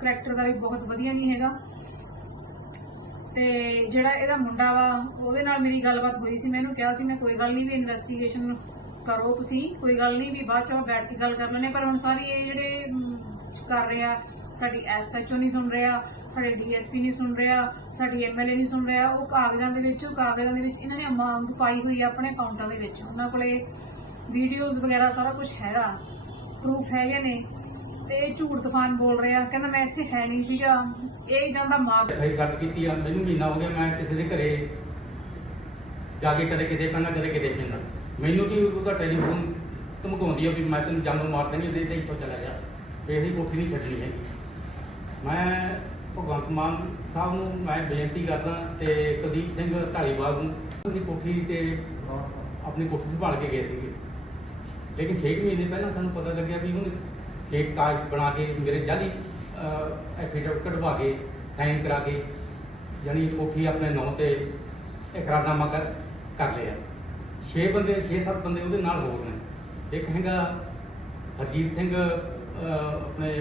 Character ਦਾ ਵੀ ਬਹੁਤ ਵਧੀਆ ਨਹੀਂ ਹੈਗਾ। ਤੇ ਜਿਹੜਾ ਇਹਦਾ ਮੁੰਡਾ ਵਾ, ਉਹਦੇ ਨਾਲ ਮੇਰੀ ਗੱਲਬਾਤ ਹੋਈ ਸੀ। ਮੈਨੂੰ ਕਿਹਾ ਸੀ, ਮੈਂ ਕੋਈ ਗੱਲ ਨਹੀਂ ਵੀ ਇਨਵੈਸਟੀਗੇਸ਼ਨ ਕਰੋ ਤੁਸੀਂ। ਕੋਈ ਗੱਲ ਨਹੀਂ ਵੀ ਬਾਅਦ ਚੋਂ ਬੈਠ ਕੇ ਗੱਲ ਕਰ ਲੈਣੇ ਪਰ ਹੁਣ ਸਾਰੀ ਇਹ ਜਿਹੜੇ ਕਰ ਰਿਹਾ, ਸਾਡੀ ਐਸਐਚਓ ਨਹੀਂ ਸੁਣ ਰਿਹਾ, ਸਾਡੇ ਡੀਐਸਪੀ ਨਹੀਂ ਸੁਣ ਰਿਹਾ, ਸਾਡੀ ਐਮਐਲਏ ਨਹੀਂ ਸੁਣ ਰਿਹਾ। ਉਹ ਕਾਗਜ਼ਾਂ ਦੇ ਵਿੱਚ ਉਹ ਕਾਗਜ਼ਾਂ ਦੇ ਵਿੱਚ ਇਹਨਾਂ ਨੇ ਅਮਾਉਂਟ ਪਾਈ ਹੋਈ ਆ ਆਪਣੇ ਅਕਾਊਂਟਾਂ ਦੇ ਵਿੱਚ। ਉਹਨਾਂ ਕੋਲੇ ਵੀਡੀਓਜ਼ ਵਗੈਰਾ ਸਾਰਾ ਕੁਝ ਹੈਗਾ। ਪ੍ਰੂਫ ਹੈਗੇ ਨੇ। ਇਹ ਝੂਠ ਤੂਫਾਨ ਬੋਲ ਰਿਹਾ। ਕਹਿੰਦਾ ਮੈਂ ਇੱਥੇ ਹੈ ਨਹੀਂ ਸੀਗਾ। ਇਹ ਜਾਂਦਾ ਮਾਰ ਭਾਈ ਗੱਲ ਕੀਤੀ ਆ ਮੈਨੂੰ ਮਹੀਨਾ ਹੋ ਗਿਆ, ਮੈਂ ਕਿਸੇ ਦੇ ਘਰੇ ਜਾ ਕੇ ਕਦੇ ਕਿਤੇ ਪੈਣਾ ਕਦੇ ਕਿਤੇ ਪੈਣਾ ਮੈਨੂੰ ਵੀ ਉਹਦਾ ਟੈਲੀਫੋਨ ਧਮਕਾਉਂਦੀ ਆ ਵੀ ਮੈਂ ਤੈਨੂੰ ਜਾਨੋਂ ਮਾਰ ਦੇਣੀ ਤੇ ਇੱਥੋਂ ਚਲਾ ਜਾ। ਤੇ ਇਹਦੀ ਕੋਠੀ ਨਹੀਂ ਛੱਡਣੀ ਹੈ ਮੈਂ ਭਗਵੰਤ ਮਾਨ ਸਾਹਿਬ ਨੂੰ ਮੈਂ ਬੇਨਤੀ ਕਰਦਾ ਤੇ ਕੁਲਦੀਪ ਸਿੰਘ ਢਾਲੀਵਾਲ ਨੂੰ, ਉਹਦੀ ਕੋਠੀ ਤੇ ਆਪਣੀ ਕੋਠੀ ਸੰਭਾਲ ਕੇ ਗਏ ਸੀਗੇ। ਲੇਕਿਨ 6 ਮਹੀਨੇ ਪਹਿਲਾਂ ਸਾਨੂੰ ਪਤਾ ਲੱਗਿਆ ਵੀ ਉਹਨੇ ਇੱਕ ਕਾਗਜ਼ ਬਣਾ ਕੇ ਮੇਰੇ ਜਾਲੀ ਐਫੀਡੇਵਿਟ ਕਢਵਾ ਕੇ ਸਾਈਨ ਕਰਾ ਕੇ ਜਾਨੀ ਕੋਠੀ ਆਪਣੇ ਨਾਂ ਤੇ ਇਕਰਾਰਨਾਮਾ ਕਰ ਕਰ ਲਿਆ। 6 ਬੰਦੇ 6-7 ਬੰਦੇ ਉਹਦੇ ਨਾਲ ਹੋਰ ਨੇ। ਇੱਕ ਹੈਗਾ ਹਰਜੀਤ ਸਿੰਘ ਆਪਣੇ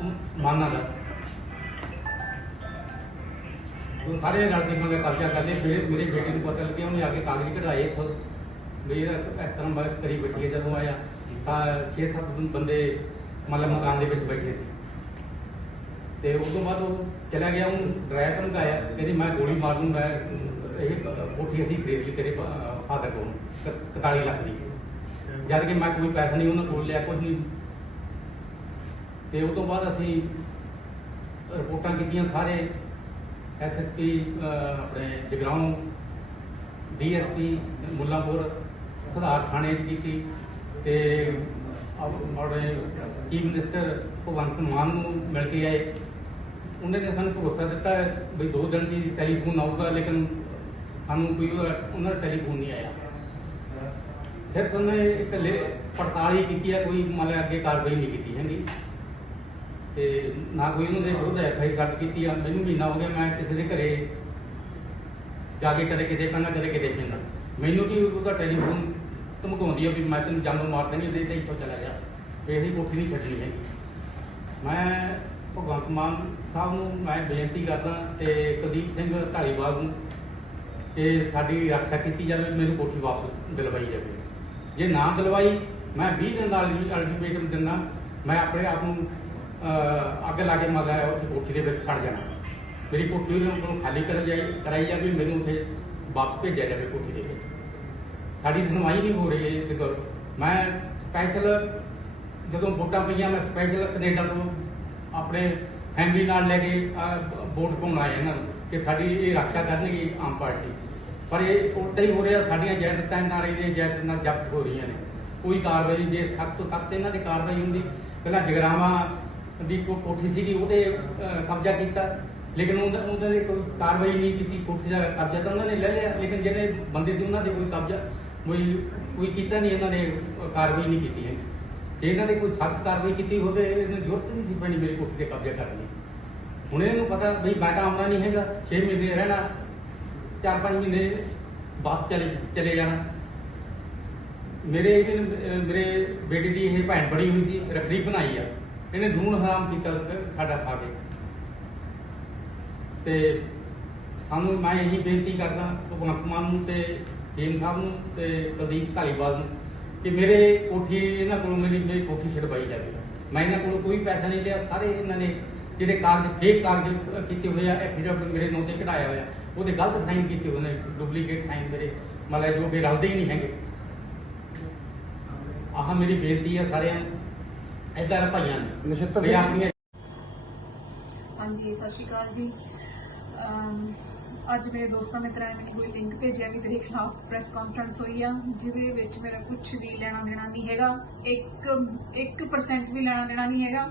ਅਮ, ਮਾਨਾ ਦਾ। ਉਹ ਸਾਰੇ ਰਲ ਕੇ ਮੰਗੇ ਕਬਜ਼ਾ ਕਰਦੇ ਫਿਰ ਮੇਰੇ ਬੇਟੇ ਨੂੰ ਪਤਾ ਲੱਗਿਆ ਉਹਨੇ ਆ ਕੇ ਕਾਗਜ਼ ਕਢਾਏ ਇੱਥੋਂ। ਵੀ ਇਹਦਾ ਇਸ ਤਰ੍ਹਾਂ ਮੈਂ ਕਰੀ ਬੈਠੀ ਜਦੋਂ ਆਇਆ। ਤਾਂ 6-7 ਬੰਦੇ ਮਤਲਬ ਮਕਾਨ ਦੇ ਵਿੱਚ ਬੈਠੇ ਸੀ। ਤੇ ਉਸ ਤੋਂ ਬਾਅਦ ਉਹ ਚਲਾ ਗਿਆ, ਉਹਨੂੰ ਡਰਾਇਆ ਧਮਕਾਇਆ, ਕਹਿੰਦੀ ਮੈਂ ਗੋਲੀ ਮਾਰ ਦੂੰਗਾ, ਇਹ ਕੋਠੀ ਅਸੀਂ ਖਰੀਦ ਲਈ ਤੇਰੇ ਫਾਦਰ ਕੋਲ 41 ਲੱਖ ਦੀ। ਜਦ ਕਿ ਮੈਂ ਕੋਈ ਪੈਸਾ ਨਹੀਂ, ਉਹਨਾਂ ਕੋਲ ਲਿਆ ਕੁਝ ਨਹੀਂ। ਤੇ ਉਸ ਤੋਂ ਬਾਅਦ ਅਸੀਂ ਰਿਪੋਰਟਾਂ ਕੀਤੀਆਂ ਸਾਰੇ ਐਸਐਸਪੀ ਆਪਣੇ ਜਗਰਾਉਂ ਡੀਐਸਪੀ ਮੁੱਲਾਂਪੁਰ, ਸੁਧਾਰ ਥਾਣੇ 'ਚ ਕੀਤੀ। ਤੇ ਆਪ- ਚੀਫ ਮਿਨਿਸਟਰ ਭਗਵੰਤ ਮਾਨ ਨੂੰ ਮਿਲ ਕੇ ਆਏ। ਉਹਨਾਂ ਨੇ ਸਾਨੂੰ ਭਰੋਸਾ ਦਿੱਤਾ ਵੀ ਦੋ ਦਿਨ 'ਚ ਟੈਲੀਫੋਨ ਆਊਗਾ, ਲੇਕਿਨ ਸਾਨੂੰ ਕੋਈ ਉਹਦਾ- ਉਹਨਾਂ ਦਾ ਟੈਲੀਫੋਨ ਨਹੀਂ ਆਇਆ। ਫਿਰ ਉਹਨੇ ਇੱਕ ਪੜਤਾਲ ਹੀ ਕੀਤੀ ਹੈ ਕੋਈ ਮਤਲਬ ਅੱਗੇ ਕਾਰਵਾਈ ਨਹੀਂ ਕੀਤੀ ਹੈਗੀ। ਤੇ ਨਾ ਕੋਈ ਉਹਨਾਂ ਦੇ ਵਿਰੁੱਧ ਐਫ ਆਈ ਦਰਜ ਕੀਤੀ ਆ, ਮੈਨੂੰ ਮਹੀਨਾ ਹੋ ਗਿਆ ਮੈਂ ਕਿਸੇ ਦੇ ਘਰੇ ਜਾ ਕੇ ਕਦੇ ਕਿਤੇ ਪੈਣਾ ਕਦੇ ਕਿਤੇ ਪੈਣਾ ਮੈਨੂੰ ਵੀ ਉਹਦਾ ਟੈਲੀਫੋਨ ਧਮਕਾਉਂਦੀ ਆ ਵੀ ਮੈਂ ਤੈਨੂੰ ਜਾਨੋਂ ਮਾਰ ਦੇਣੀ ਤੇ ਇੱਥੋਂ ਚਲਾ ਜਾ। ਤੇ ਇਹਦੀ ਕੋਠੀ ਨਹੀਂ ਛੱਡਣੀ ਹੈਗੀ। ਮੈਂ ਭਗਵੰਤ ਮਾਨ ਸਾਹਿਬ ਨੂੰ ਮੈਂ ਬੇਨਤੀ ਕਰਦਾ ਤੇ ਕੁਲਦੀਪ ਸਿੰਘ ਢਾਲੀਵਾਲ ਨੂੰ ਕਿ ਸਾਡੀ ਰੱਖਿਆ ਕੀਤੀ ਜਾਵੇ ਮੈਨੂੰ ਕੋਠੀ ਵਾਪਸ ਦਿਲਵਾਈ ਜਾਵੇ। ਜੇ ਨਾ ਦਿਲਵਾਈ, ਮੈਂ 20 ਦਿਨ ਦਾ ਅਲਟੀਮੇਟਮ ਦਿੰਦਾ। ਮੈਂ ਆਪਣੇ ਆਪ ਨੂੰ ਅੱਗ ਲਾ ਕੇ ਮਗਾ ਉੱਥੇ ਕੋਠੀ ਦੇ ਵਿੱਚ ਸੜ ਜਾਣਾ। ਮੇਰੀ ਕੋਠੀ ਉਹਨਾਂ ਕੋਲੋਂ ਖਾਲੀ ਕਰ ਜਾਈ ਕਰਾਈ ਜਾਵੇ ਮੈਨੂੰ ਉੱਥੇ ਵਾਪਸ ਭੇਜਿਆ ਜਾਵੇ ਕੋਠੀ ਦੇ ਵਿੱਚ। ਸਾਡੀ ਸੁਣਵਾਈ ਨਹੀਂ ਹੋ ਰਹੀ ਹੈ ਇਹ ਮੈਂ ਸਪੈਸ਼ਲ ਜਦੋਂ ਵੋਟਾਂ ਪਈਆਂ ਮੈਂ ਸਪੈਸ਼ਲ ਕੈਨੇਡਾ ਤੋਂ ਆਪਣੇ ਫੈਮਿਲੀ ਨਾਲ ਲੈ ਕੇ ਵੋਟ ਪਾਉਣ ਆਇਆ ਇਹਨਾਂ ਨੂੰ ਕਿ ਸਾਡੀ ਇਹ ਰੱਖਿਆ ਕਰਨਗੇ ਆਮ ਪਾਰਟੀ। ਪਰ ਇਹ ਉਲਟਾ ਹੀ ਹੋ ਰਿਹਾ ਸਾਡੀਆਂ ਜਾਇਦਾਦਾਂ ਨਾਰੇ ਦੀਆਂ ਜਾਇਦਾਦਾਂ ਜ਼ਬਤ ਹੋ ਰਹੀਆਂ ਨੇ। ਕੋਈ ਕਾਰਵਾਈ ਨਹੀਂ, ਜੇ ਸਖਤ ਤੋਂ ਸਖਤ ਇਹਨਾਂ ਦੀ ਕਾਰਵਾਈ ਹੁੰਦੀ ਪਹਿਲਾਂ ਜਗਰਾਵਾਂ ਦੀ ਕੋ ਕੋਠੀ ਸੀਗੀ ਉਹਦੇ ਕਬਜ਼ਾ ਕੀਤਾ। ਲੇਕਿਨ ਉਹਨਾਂ ਉਹਨਾਂ ਕੋਈ ਕਾਰਵਾਈ ਨਹੀਂ ਕੀਤੀ ਕੋਠੀ ਦਾ ਕਬਜ਼ਾ ਤਾਂ ਉਹਨਾਂ ਨੇ ਲੈ ਲਿਆ ਲੇਕਿਨ ਜਿਹੜੇ ਬੰਦੇ ਸੀ ਉਹਨਾਂ ਦੇ ਕੋਈ ਕਬਜ਼ਾ ਕੋਈ ਕੋਈ ਕੀਤਾ ਨਹੀਂ ਇਹਨਾਂ ਨੇ ਕਾਰਵਾਈ ਨਹੀਂ ਕੀਤੀ ਹੈ ਜੇ ਇਹਨਾਂ ਨੇ ਕੋਈ ਸਖਤ ਕਾਰਵਾਈ ਕੀਤੀ ਹੋਵੇ ਇਹਨੂੰ ਜ਼ਰੂਰਤ ਨਹੀਂ ਸੀ ਪੈਣੀ ਮੇਰੇ ਕੋਠੀ ਤੇ ਕਬਜ਼ਾ ਕਰਨ ਦੀ। ਹੁਣ ਇਹਨੂੰ ਪਤਾ ਬਈ ਮੈਂ ਤਾਂ ਆਉਣਾ ਨਹੀਂ ਹੈਗਾ 6 ਮਹੀਨੇ ਰਹਿਣਾ 4-5 ਮਹੀਨੇ ਬਾਅਦ ਚਲੇ ਚਲੇ ਜਾਣਾ। ਮੇਰੇ even, ਮੇਰੇ ਬੇਟੇ ਦੀ ਇਹ ਭੈਣ ਬੜੀ ਹੋਈ ਸੀ ਰੱਖੜੀ ਬਣਾਈ ਆ। ਇਹਨੇ ਦੂਣ ਹਰਾਮ ਕੀਤਾ ਸਾਡਾ ਖਾ ਕੇ। ਤੇ ਸਾਨੂੰ ਮੈਂ ਇਹੀ ਬੇਨਤੀ ਕਰਦਾ ਭਗਵੰਤ ਮਾਨ ਨੂੰ ਤੇ ਸੇਮ ਸਾਹਿਬ ਨੂੰ ਤੇ ਪ੍ਰਦੀਪ ਧਾਲੀਵਾਲ ਨੂੰ ਕਿ ਮੇਰੇ ਕੋਠੀ ਇਹਨਾਂ ਕੋਲੋਂ ਮੇਰੀ ਮੇਰੀ ਕੋਠੀ ਛਡਵਾਈ ਜਾਵੇ। ਮੈਂ ਇਹਨਾਂ ਕੋਲੋਂ ਕੋਈ ਪੈਸਾ ਨਹੀਂ ਲਿਆ ਸਾਰੇ ਇਹਨਾਂ ਨੇ ਜਿਹੜੇ ਕਾਗਜ਼ ਫੇਕ ਕਾਗਜ਼ ਕੀਤੇ ਹੋਏ ਆ ਐਫੀਡੇਵਿਟ ਮੇਰੇ ਨਾਂ ਤੇ ਕਢਾਇਆ ਹੋਇਆ। ਉਹਦੇ ਗਲਤ ਸਾਈਨ ਕੀਤੇ ਹੋਏ ਨੇ ਡੁਪਲੀਕੇਟ ਸਾਈਨ ਮੇਰੇ। ਮਤਲਬ ਜੋ ਕਿ ਰਲਦੇ ਹੀ ਨਹੀਂ ਹੈਗੇ। ਆਹ ਮੇਰੀ ਬੇਨਤੀ ਹੈ ਸਾਰਿਆਂ ਨੂੰ ਇਦਾਂ ਭਾਈਆਂ ਨੂੰ। ਨਛੱਤਰ ਹਾਂਜੀ ਸਤਿ ਸ਼੍ਰੀ ਅਕਾਲ ਜੀ। ਅਮ, ਅੱਜ ਮੇਰੇ ਦੋਸਤਾਂ ਮਿੱਤਰਾਂ ਨੇ ਮੈਨੂੰ ਕੋਈ ਲਿੰਕ ਭੇਜਿਆ ਵੀ ਤੇਰੇ ਖਿਲਾਫ ਪ੍ਰੈਸ ਕਾਨਫਰੰਸ ਹੋਈ ਆ, ਜਿਹਦੇ ਵਿੱਚ ਮੇਰਾ ਕੁਝ ਵੀ ਲੈਣਾ ਦੇਣਾ ਨਹੀਂ ਹੈਗਾ 1 1% ਵੀ ਲੈਣਾ ਦੇਣਾ ਨਹੀਂ ਹੈਗਾ।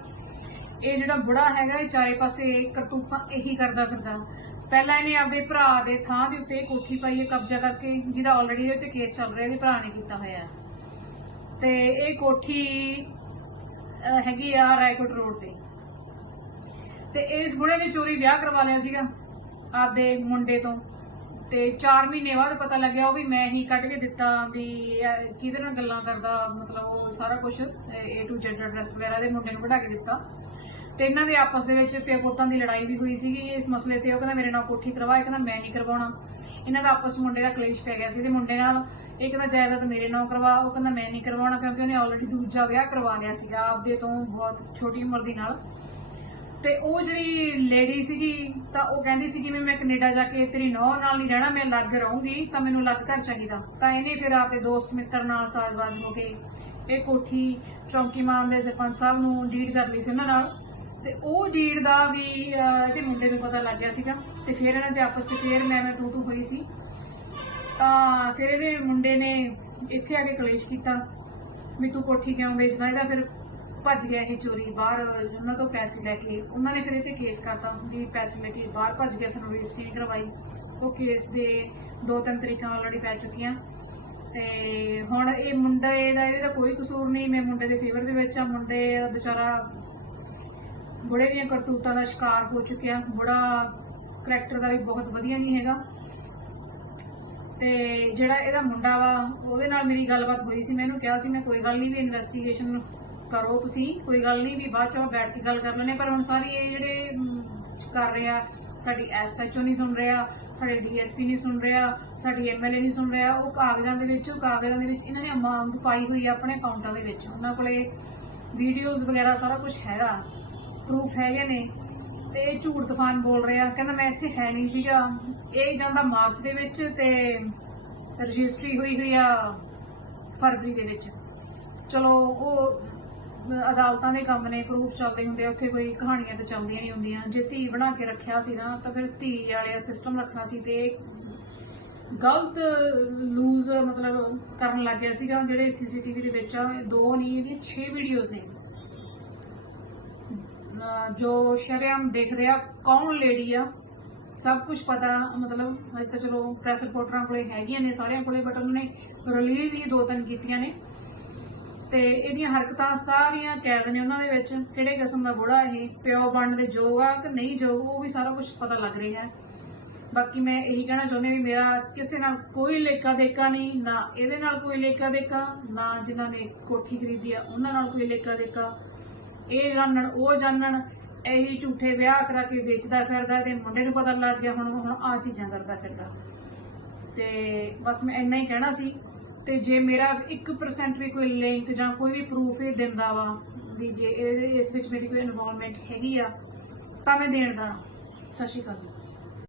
ਇਹ ਜਿਹੜਾ ਬੁੜਾ ਹੈਗਾ, ਇਹ ਚਾਰੇ ਪਾਸੇ ਕਰਤੂਤਾਂ ਇਹੀ ਕਰਦਾ ਫਿਰਦਾ। ਪਹਿਲਾਂ ਇਹਨੇ ਆਪਦੇ ਭਰਾ ਦੇ ਥਾਂ ਦੇ ਉੱਤੇ ਕੋਠੀ ਪਾਈ ਹੈ ਕਬਜ਼ਾ ਕਰਕੇ, ਜਿਹਦਾ ਆਲਰੇਡੀ ਇਹਦੇ ਉੱਤੇ ਕੇਸ ਚੱਲ ਰਿਹਾ, ਇਹਦੇ ਭਰਾ ਨੇ ਕੀਤਾ ਹੋਇਆ। ਤੇ ਇਹ ਕੋਠੀ ਹੈਗੀ ਆ ਰਾਏਕੋਟ ਰੋਡ ਤੇ। ਤੇ ਇਸ ਬੁੜੇ ਨੇ ਚੋਰੀ ਵਿਆਹ ਕਰਵਾ ਲਿਆ ਸੀਗਾ। ਆਪਦੇ ਮੁੰਡੇ ਤੋਂ। ਤੇ 4 ਮਹੀਨੇ ਬਾਅਦ ਪਤਾ ਲੱਗਿਆ ਉਹ ਵੀ ਮੈਂ ਹੀ ਕੱਢ ਕੇ ਦਿੱਤਾ ਵੀ ਇਹ ਕਿਹਦੇ ਨਾਲ ਗੱਲਾਂ ਕਰਦਾ, ਮਤਲਬ ਉਹ ਸਾਰਾ ਕੁਝ A to Z ਐਡਰੈਸ ਵਗੈਰਾ ਦੇ ਮੁੰਡੇ ਨੂੰ ਕਢਾ ਕੇ ਦਿੱਤਾ। ਤੇ ਇਹਨਾਂ ਦੇ ਆਪਸ ਦੇ ਵਿੱਚ ਪਿਓ ਪੁੱਤਾਂ ਦੀ ਲੜਾਈ ਵੀ ਹੋਈ ਸੀਗੀ, ਇਸ ਮਸਲੇ ਤੇ ਉਹ ਕਹਿੰਦਾ ਮੇਰੇ ਨਾਲ ਕੋਠੀ ਕਰਵਾ, ਇਹ ਕਹਿੰਦਾ ਮੈਂ ਨਹੀਂ ਕਰਵਾਉਣਾ। ਇਹਨਾਂ ਦਾ ਆਪਸ ਮੁੰਡੇ ਦਾ ਕਲੇਸ਼ ਪੈ ਗਿਆ ਸੀ ਤੇ ਮੁੰਡੇ ਨਾਲ ਇਹ ਕਹਿੰਦਾ ਜਾਇਦਾਦ ਮੇਰੇ ਨਾਲ ਕਰਵਾ, ਉਹ ਕਹਿੰਦਾ ਮੈਂ ਨਹੀਂ ਕਰਵਾਉਣਾ ਕਿਉਂਕਿ ਉਹਨੇ ਆਲਰੇਡੀ ਦੂਜਾ ਵਿਆਹ ਕਰਵਾ ਲਿਆ ਸੀਗਾ, ਆਪਦੇ ਤੋਂ ਬਹੁਤ ਛੋਟੀ ਉਮਰ ਦੀ ਨਾਲ। ਤੇ ਉਹ ਜਿਹੜੀ ਲੇਡੀ ਸੀਗੀ, ਤਾਂ ਉਹ ਕਹਿੰਦੀ ਸੀਗੀ ਵੀ ਮੈਂ ਕੈਨੇਡਾ ਜਾ ਕੇ ਤੇਰੀ ਨੌ ਨਾਲ ਨਹੀਂ ਰਹਿਣਾ, ਮੈਂ ਲੱਗ ਰਹੂੰਗੀ, ਤਾਂ ਮੈਨੂੰ ਲੱਗ ਘਰ ਚਾਹੀਦਾ। ਤਾਂ ਇਹਨੇ ਫਿਰ ਆਪਦੇ ਦੋਸਤ ਮਿੱਤਰ ਨਾਲ ਸਾਜ਼ਬਾਜ਼ ਹੋ ਕੇ ਇਹ ਕੋਠੀ ਚੌਂਕੀ ਮਾਨ ਦੇ ਸਰਪੰਚ ਸਾਹਿਬ ਨੂੰ ਡੀਡ ਕਰ ਲਈ ਸੀ ਉਹਨਾਂ ਨਾਲ। ਤੇ ਉਹ ਡੀਡ ਦਾ ਵੀ ਇਹਦੇ ਮੁੰਡੇ ਨੂੰ ਪਤਾ ਲੱਗ ਗਿਆ ਸੀਗਾ। ਤੇ ਫਿਰ ਇਹਨਾਂ ਦੇ ਆਪਸ 'ਚ ਫੇਰ ਮੈਂ ਮੈਂ ਟੂ ਟੂ ਹੋਈ ਸੀ। ਤਾਂ ਫਿਰ ਇਹਦੇ ਮੁੰਡੇ ਨੇ ਇੱਥੇ ਆ ਕੇ ਕਲੇਸ਼ ਕੀਤਾ ਵੀ ਤੂੰ ਕੋਠੀ ਕਿਉਂ ਵੇਚਦਾ? ਇਹਦਾ ਫਿਰ ਭੱਜ ਗਿਆ ਇਹ ਚੋਰੀ, ਬਾਹਰ ਉਹਨਾਂ ਤੋਂ ਪੈਸੇ ਲੈ ਕੇ, ਉਹਨਾਂ ਨੇ ਫਿਰ ਇਹ ਤੇ ਕੇਸ ਕਰਤਾ ਵੀ ਪੈਸੇ ਲੈ ਕੇ ਬਾਹਰ ਭੱਜ ਗਿਆ, ਸਾਨੂੰ ਰਜਿਸਟਰੀ ਨਹੀਂ ਕਰਵਾਈ। ਉਹ ਕੇਸ ਦੇ ਦੋ ਤਿੰਨ ਤਰੀਕਾਂ ਆਲਰੇਡੀ ਪੈ ਚੁੱਕੀਆਂ। ਤੇ ਹੁਣ ਇਹ ਮੁੰਡਾ ਇਹਦਾ ਇਹਦਾ ਕੋਈ ਕਸੂਰ ਨਹੀਂ, ਮੈਂ ਮੁੰਡੇ ਦੇ ਫੇਵਰ ਦੇ ਵਿੱਚ ਆ, ਮੁੰਡੇ ਵਿਚਾਰਾ ਬੁੜੇ ਦੀਆਂ ਕਰਤੂਤਾਂ ਦਾ ਸ਼ਿਕਾਰ ਹੋ ਚੁੱਕਿਆ। ਬੁੜਾ ਕਰੈਕਟਰ ਦਾ ਵੀ ਬਹੁਤ ਵਧੀਆ ਨਹੀਂ ਹੈਗਾ। ਤੇ ਜਿਹੜਾ ਇਹਦਾ ਮੁੰਡਾ ਵਾ, ਉਹਦੇ ਨਾਲ ਮੇਰੀ ਗੱਲਬਾਤ ਹੋਈ ਸੀ ਮੈਨੂੰ ਕਿਹਾ ਸੀ, ਮੈਂ ਕੋਈ ਗੱਲ ਨਹੀਂ ਵੀ ਇਨਵੈਸਟੀਗੇਸ਼ਨ ਕਰੋ ਤੁਸੀਂ, ਕੋਈ ਗੱਲ ਨਹੀਂ ਵੀ ਬਾਅਦ ਚੋਂ ਬੈਠ ਕੇ ਗੱਲ ਕਰ ਲੈਣੇ ਪਰ ਹੁਣ ਸਾਰੀ ਇਹ ਜਿਹੜੇ ਕਰ ਰਿਹਾ ਸਾਡੀ ਐਸਐਚਓ ਨਹੀਂ ਸੁਣ ਰਿਹਾ, ਸਾਡੇ ਡੀਐਸਪੀ ਨਹੀਂ ਸੁਣ ਰਿਹਾ, ਸਾਡੀ ਐਮਐਲਏ ਨਹੀਂ ਸੁਣ ਰਿਹਾ, ਉਹ ਕਾਗਜ਼ਾਂ ਦੇ ਵਿੱਚ, ਉਹ ਕਾਗਜ਼ਾਂ ਦੇ ਵਿੱਚ ਇਹਨਾਂ ਨੇ ਅਮਾਉਂਟ ਪਾਈ ਹੋਈ ਆ ਆਪਣੇ ਅਕਾਊਂਟਾਂ ਦੇ ਵਿੱਚ। ਉਹਨਾਂ ਕੋਲੇ ਵੀਡੀਓਜ਼ ਵਗੈਰਾ ਸਾਰਾ ਕੁਝ ਹੈਗਾ ਪ੍ਰੂਫ ਹੈਗੇ ਨੇ, ਤੇ ਝੂਠ ਤੂਫਾਨ ਬੋਲ ਰਿਹਾ ਕਹਿੰਦਾ ਮੈਂ ਇੱਥੇ ਹੈ ਨਹੀਂ ਸੀਗਾ। ਇਹ ਜਾਂਦਾ ਮਾਰਚ ਦੇ ਵਿੱਚ ਤੇ ਰਜਿਸਟਰੀ ਹੋਈ ਹੋਈ ਆ ਫਰਵਰੀ ਦੇ ਵਿੱਚ। ਚਲੋ, ਉਹ ਅਦਾਲਤਾਂ ਦੇ ਕੰਮ ਨੇ ਪ੍ਰੂਫ ਚੱਲਦੇ ਹੁੰਦੇ ਆ, ਉੱਥੇ ਕੋਈ ਕਹਾਣੀਆਂ ਤਾਂ ਚੱਲਦੀਆਂ ਨਹੀਂ ਹੁੰਦੀਆਂ। ਜੇ ਧੀ ਬਣਾ ਕੇ ਰੱਖਿਆ ਸੀ ਨਾ, ਤਾਂ ਫਿਰ ਧੀ ਵਾਲੇ ਸਿਸਟਮ ਰੱਖਣਾ ਸੀ ਤੇ ਗਲਤ ਲੂਜ਼ ਮਤਲਬ ਕਰਨ ਲੱਗ ਗਿਆ ਸੀਗਾ, ਜਿਹੜੇ ਸੀਸੀਟੀਵੀ ਦੇ ਵਿੱਚ ਆ, ਦੋ ਨਹੀਂ, ਇਹਦੀਆਂ 6 ਵੀਡੀਓਜ਼ ਨੇ। ਜੋ ਸ਼ਰਿਆਮ ਦੇਖ ਰਿਹਾ, ਕੌਣ ਲੇਡੀ ਆ? ਸਭ ਕੁਝ ਪਤਾ, ਮਤਲਬ ਅੱਜ ਤਾਂ ਚਲੋ ਪ੍ਰੈਸ ਰਿਪੋਰਟਰਾਂ ਕੋਲੇ ਹੈਗੀਆਂ ਨੇ, ਸਾਰਿਆਂ ਕੋਲੇ ਬਟ ਉਹਨਾਂ ਨੇ ਰਿਲੀਜ਼ ਹੀ ਦੋ ਤਿੰਨ ਕੀਤੀਆਂ ਨੇ। ਤੇ ਇਹਦੀਆਂ ਹਰਕਤਾਂ ਸਾਰੀਆਂ ਕੈਦ ਨੇ ਉਹਨਾਂ ਦੇ ਵਿੱਚ। ਕਿਹੜੇ ਕਿਸਮ ਦਾ ਬੁੜਾ ਇਹ ਪਿਓ ਬਣਨ ਦੇ ਯੋਗ ਆ ਕਿ ਨਹੀਂ ਯੋਗ, ਉਹ ਵੀ ਸਾਰਾ ਕੁਝ ਪਤਾ ਲੱਗ ਰਿਹਾ ਹੈ। ਬਾਕੀ ਮੈਂ ਇਹੀ ਕਹਿਣਾ ਚਾਹੁੰਦੀ ਵੀ ਮੇਰਾ ਕਿਸੇ ਨਾਲ ਕੋਈ ਲੇਖਾ ਦੇਕਾ ਨਹੀਂ, ਨਾ ਇਹਦੇ ਨਾਲ ਕੋਈ ਲੇਖਾ ਦੇਕਾ ਨਾ ਜਿਨ੍ਹਾਂ ਨੇ ਕੋਠੀ ਖਰੀਦੀ ਆ, ਉਹਨਾਂ ਨਾਲ ਕੋਈ ਲੇਕਾ ਦੇਕਾ ਇਹ ਜਾਣਨ, ਉਹ ਜਾਣਨ, ਇਹੀ ਝੂਠੇ ਵਿਆਹ ਕਰਾ ਕੇ ਵੇਚਦਾ ਫਿਰਦਾ ਤੇ ਮੁੰਡੇ ਨੂੰ ਪਤਾ ਲੱਗ ਗਿਆ ਹੁਣ ਹੁਣ ਆ ਚੀਜ਼ਾਂ ਕਰਦਾ ਫਿਰਦਾ। ਤੇ ਬਸ ਮੈਂ ਇੰਨਾ ਹੀ ਕਹਿਣਾ ਸੀ। ਤੇ ਜੇ ਮੇਰਾ 1% ਵੀ ਕੋਈ ਲਿੰਕ ਜਾਂ ਕੋਈ ਵੀ ਪ੍ਰੂਫ ਇਹ ਦਿੰਦਾ ਵਾ ਵੀ ਜੇ ਇਹਦੇ- ਇਸ ਵਿੱਚ ਮੇਰੀ ਕੋਈ ਇਨਵੋਲਵਮੈਂਟ ਹੈਗੀ ਆ, ਤਾਂ ਮੈਂ ਦੇਣ ਦਾ ਸਤਿ ਸ਼੍ਰੀ ਅਕਾਲ।